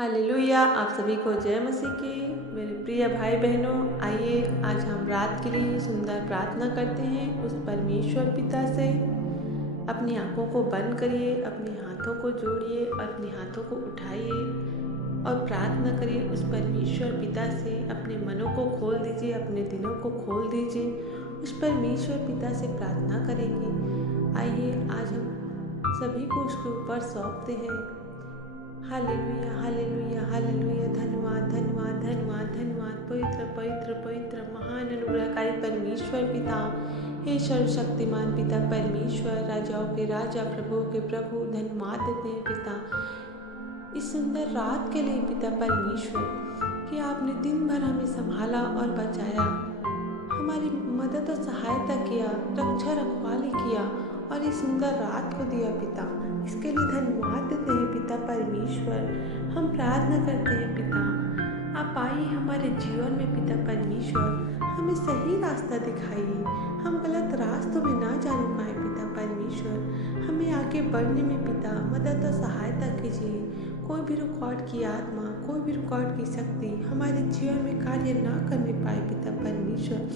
Hallelujah. आप सभी को जय मसीह की। मेरे प्रिय भाई बहनों, आइए आज हम रात के लिए सुंदर प्रार्थना करते हैं उस परमेश्वर पिता से। अपनी आंखों को बंद करिए, अपने हाथों को जोड़िए और अपने हाथों को उठाइए और प्रार्थना करिए उस परमेश्वर पिता से। अपने मनों को खोल दीजिए, अपने दिलों को खोल दीजिए, उस परमेश्वर पिता से प्रार्थना करेंगे। आइए आज हम सभी को उसके ऊपर सौंपते हैं। Hallelujah, hallelujah, hallelujah. धन्यवाद, धन्यवाद, धन्यवाद, धन्यवाद। पवित्र पवित्र पवित्र महान अनुग्रहकारी परमेश्वर पिता, हे सर्वशक्तिमान पिता परमेश्वर, राजाओं के राजा, प्रभुओं के प्रभु, धन्यवाद देते हैं पिता इस सुंदर रात के लिए पिता परमेश्वर, कि आपने दिन भर हमें संभाला और बचाया, हमारी मदद और सहायता किया, रक्षा रखवाली किया और इस सुंदर रात को दिया पिता। इसके लिए धन्यवाद देते हैं पिता परमेश्वर। हम प्रार्थना करते हैं पिता, आप आइए हमारे जीवन में पिता परमेश्वर, हमें सही रास्ता दिखाइए, हम गलत रास्तों में ना जाने पाए पिता परमेश्वर। हमें आगे बढ़ने में पिता मदद और सहायता कीजिए। कोई भी रुकावट की आत्मा, कोई भी रुकावट की शक्ति हमारे जीवन में कार्य ना करने पाए पिता परमेश्वर।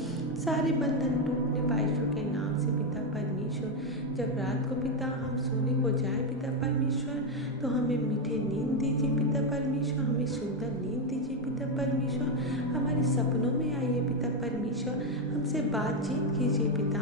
सारे बंधन टूटने पाए यीशु के नाम से पिता परमेश्वर। जब रात को पिता हम सोने को जाए पिता परमेश्वर, तो हमें मीठे नींद दीजिए पिता परमेश्वर, हमें सुंदर नींद दीजिए पिता परमेश्वर। हमारे सपनों में आइए पिता परमेश्वर, हमसे बातचीत कीजिए पिता,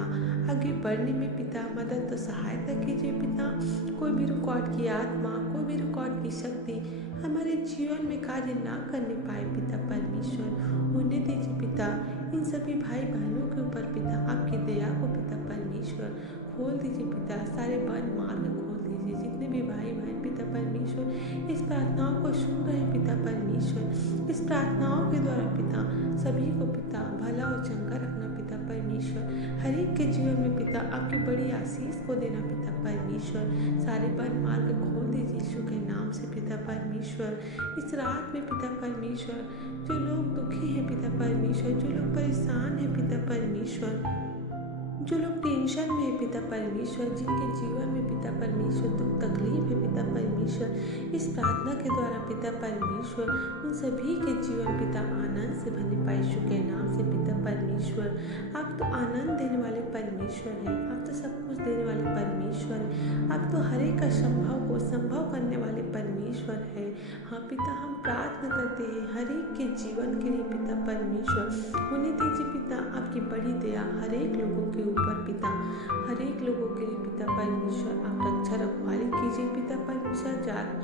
आगे बढ़ने में पिता मदद और सहायता कीजिए पिता। कोई भी रुकावट की आत्मा, कोई भी रुकावट की शक्ति हमारे जीवन में कार्य ना करने पाए पिता परमेश्वर, होने दीजिए पिता। इन सभी भाई बहनों के ऊपर पिता आपकी दया को पिता परमेश्वर खोल दीजिए पिता। सारे बंद मार्ग खोल दीजिए। जितने भी भाई बहन पिता परमेश्वर इस प्रार्थनाओं को सुन रहे हैं पिता परमेश्वर, इस प्रार्थनाओं के द्वारा पिता सभी को पिता भला और चंगा रखना पिता परमेश्वर। हर एक के जीवन में पिता आपकी बड़ी आशीष को देना पिता परमेश्वर। सारे बंद मार्ग खोल दीजिए यीशु के नाम से पिता परमेश्वर। इस रात में पिता परमेश्वर जो लोग दुखी हैं पिता परमेश्वर, जो लोग परेशान हैं पिता परमेश्वर, जो लोग टेंशन में है पिता परमेश्वर, जिनके जीवन में पिता परमेश्वर दुख तकलीफ है पिता परमेश्वर, इस प्रार्थना के द्वारा पिता परमेश्वर उन सभी के जीवन पिता आनंद से भरने पाए यीशु के नाम से पिता परमेश्वर। आप तो आनंद देने वाले परमेश्वर हैं, आप तो सब कुछ देने वाले परमेश्वर हैं, आप तो हर एक असंभव को संभव करने वाले परमेश्वर हैं। हाँ पिता, हम प्रार्थना करते हैं हर एक के जीवन के लिए पिता परमेश्वर, होने दीजिए पिता आपकी बड़ी दया हर एक लोगों के ऊपर पिता, हर एक लोगों के लिए पिता परमेश्वर आप रक्षा रखवाली कीजिए पिता परमेश्वर।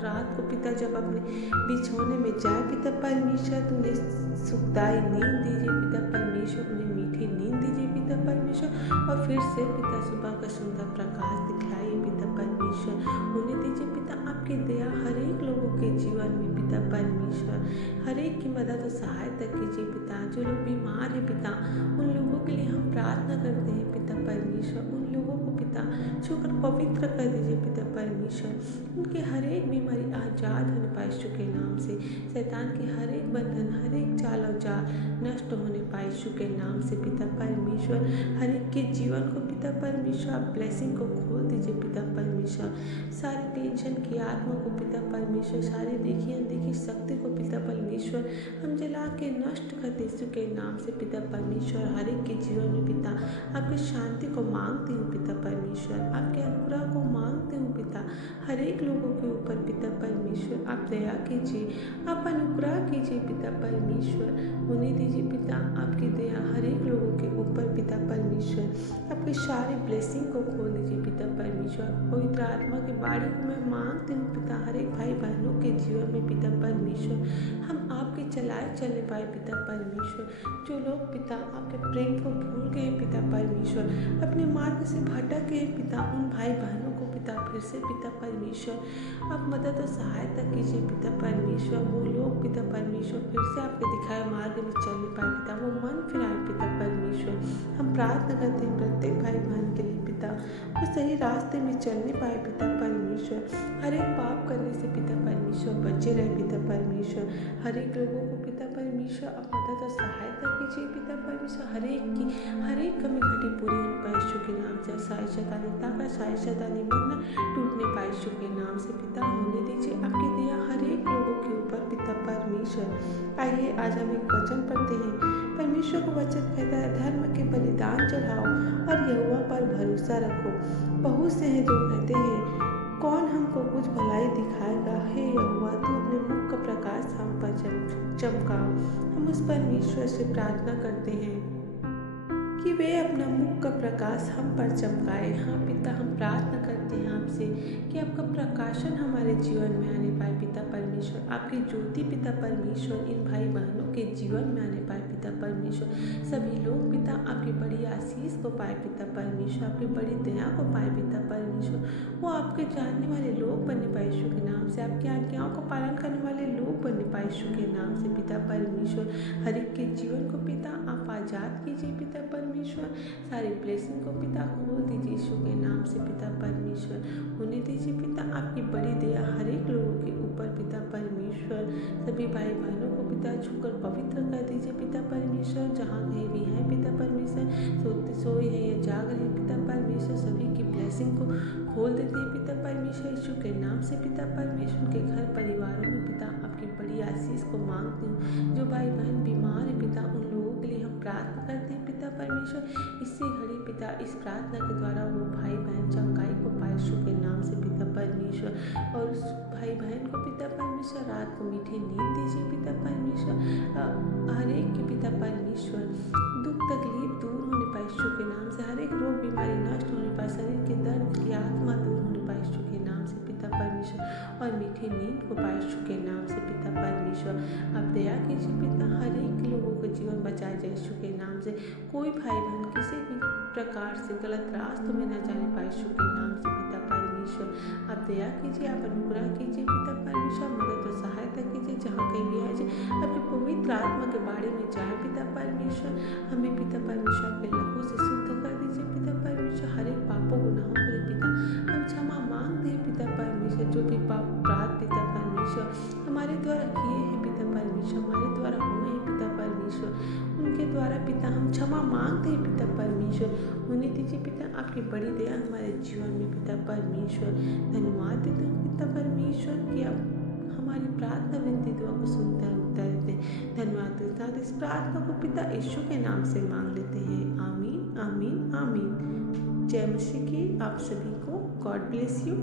रात को पिता जब अपने बिछौने में जाए पिता परमेश्वर, तो उन्हें सुखदायी नींद दीजिए पिता परमेश्वर, उन्हें मीठी नींद दीजिए पिता परमेश्वर और फिर से पिता सुबह का सुंदर प्रकाश दिखलाइए पिता परमेश्वर। होने दीजिए पिता आपकी दया हर एक लोगों के जीवन में पिता परमेश्वर, हर एक की मदद और सहायता कीजिए पिता। जो लोग बीमार हैं पिता, उन लोगों के लिए हम प्रार्थना करते हैं पिता परमेश्वर, उन लोगों को पिता छूकर पवित्र कर दीजिए पिता परमेश्वर। उनके हर एक बीमारी आजाद होने पाए यीशु के नाम से, शैतान के हर एक बंधन, हर एक चाल और जाल नष्ट होने पाए यीशु के नाम से पिता परमेश्वर। हर एक के जीवन को पिता परमेश्वर आप ब्लेसिंग को खोल दीजिए पिता परमेश्वर। सारी टेंशन की आत्मा को पिता परमेश्वर, सारी देखी अनदेखी शक्ति को पिता परमेश्वर हम जला के नष्ट कर दे यीशु के नाम से पिता परमेश्वर। हर एक के जीवन में पिता आपकी शांति को मांगती हूँ पिता परमेश्वर, आपके अनुग्रह को मांगती हूँ पिता। हर एक लोगों के ऊपर पिता परमेश्वर आप दया कीजिए, आप अनुग्रह कीजिए पिता परमेश्वर। होने दीजिए पिता आपकी दया हर एक लोगों के ऊपर पिता परमेश्वर। आपकी सारी ब्लेसिंग को खोल दीजिए पिता परमेश्वर। पवित्र आत्मा की बाड़ी को मैं मांगती हूँ पिता हर एक भाई बहनों के जीवन में पिता परमेश्वर, हम आपके चलाए चलने पाए पिता परमेश्वर। जो लोग पिता आपके प्रेम को भूल गए पिता परमेश्वर, अपने मार्ग से भटक गए पिता, उन भाई बहनों को पिता फिर से पिता परमेश्वर आप मदद और सहायता कीजिए पिता परमेश्वर। वो लोग पिता परमेश्वर फिर से आपके दिखाए मार्ग में चलने पाए पिता, वो मन फिराए पिता परमेश्वर। हम प्रार्थना करते हैं प्रत्येक भाई बहन के लिए पिता, वो सही रास्ते में चलने पाए पिता परमेश्वर। हर एक पाप करने से पिता परमेश्वर बचे रहे पिता परमेश्वर। हर एक लोगों को पिता परमेश्वर आप मदद और सहायता कीजिए पिता परमेश्वर। हर एक कमी घटी पूरी होने पाए यीशु के नाम से। सारी शैतानियता का सारी शैतानी बंधन टूटने पाए यीशु के नाम से पिता। होने दीजिए आपकी दया हर एक लोगों के ऊपर परमेश्वर। आइए आज हम एक वचन पढ़ते हैं। परमेश्वर को वचन कहता है, धर्म के बलिदान चढ़ाओ और यहोवा पर भरोसा रखो। बहुत से हैं जो कहते हैं, कौन हमको कुछ भलाई दिखाएगा। हे यहोवा, तू अपने मुख का प्रकाश हम पर चमका। हम उस परमेश्वर से प्रार्थना करते हैं कि वे अपना मुख का प्रकाश हम पर चमकाए। हाँ पिता, हम प्रार्थना करते हैं आपसे कि आपका प्रकाशन हमारे जीवन में आने पाए पिता परमेश्वर। आपकी ज्योति पिता परमेश्वर इन भाई बहनों के जीवन में आने पाए पिता परमेश्वर। सभी लोग पिता आपकी बड़ी आशीष को पाए पिता परमेश्वर, आपकी बड़ी दया को पाए पिता परमेश्वर। वो आपके जानने वाले लोग बनने पाए यीशु के नाम से, आपकी आज्ञाओं को पालन करने वाले लोग बनने पाए यीशु के नाम से पिता परमेश्वर। हर एक के जीवन को पिता आप आजाद कीजिए पिता परमेश्वर। सारी ब्लेसिंग को पिता खोल दीजिए यीशु के नाम से पिता परमेश्वर। होने दीजिए पिता आपकी बड़ी दया हर एक लोगों के ऊपर पिता परमेश्वर। सभी भाई बहनों को पिता छूकर पवित्र कर दीजिए पिता परमेश्वर। जहाँ कहीं भी हैं पिता परमेश्वर, सोते सोए हैं या जाग रहे हैं पिता परमेश्वर, सभी की ब्लेसिंग को खोल देते हैं पिता परमेश्वर यीशु के नाम से पिता परमेश्वर। उनके घर परिवारों में पिता आपकी बड़ी आशीष को मांगती हूँ। जो भाई बहन बीमार है पिता, उन लोगों के लिए हम प्रार्थना करते हैं पिता परमेश्वर। इससे घड़ी पिता इस प्रार्थना के द्वारा वो भाई बहन चंगाई को पाए यीशु के नाम से पिता परमेश्वर। और उस भाई बहन को पिता परमेश्वर रात को मीठी नींद दीजिए पिता परमेश्वर। हर एक के पिता परमेश्वर दुख तकलीफ दूर होने पाए यीशु के नाम से। हर एक रोग बीमारी नष्ट होने पाए, शरीर के दर्द की आत्मा दूर होने पाए यीशु के नाम से पिता परमेश्वर। और मीठी नींद को पाए यीशु के नाम से पिता परमेश्वर। आप दया कीजिए पिता, हर एक लोगों का जीवन बचाए जाए यीशु के नाम से। कोई भाई बहन किसी भी प्रकार से गलत रास्तों में न जाने पाए यीशु के नाम से पिता परमेश्वर। आप दया कीजिए, आप अनुग्रह कीजिए पिता परमेश्वर। मदद और सहायता कीजिए जहाँ कहीं भी आ जाए। आपके पवित्र आत्मा के बारे में जाए पिता परमेश्वर। हमें पिता परमेश्वर आपके लहू से शुद्ध कर दीजिए पिता परमेश्वर। हर एक पापों गुनाहों के लिए पिता हम क्षमा मांगते हैं पिता परमेश्वर। जो भी पाप अपराध पिता परमेश्वर हमारे द्वारा किए हैं पिता परमेश्वर, हमारे द्वारा हुए हैं पिता परमेश्वर, उनके द्वारा पिता हम क्षमा मांगते हैं पिता परमेश्वर। होने दीजिए पिता आपकी बड़ी दया हमारे जीवन में पिता परमेश्वर। धन्यवाद देते हैं पिता परमेश्वर कि आप हमारी प्रार्थना विनती दुआ को सुनते हैं, उत्तर देते हैं। धन्यवाद के साथ इस प्रार्थना को पिता यीशु के नाम से मांग लेते हैं। आमीन आमीन आमीन। जय मसीह की। आप सभी को गॉड ब्लेस यू।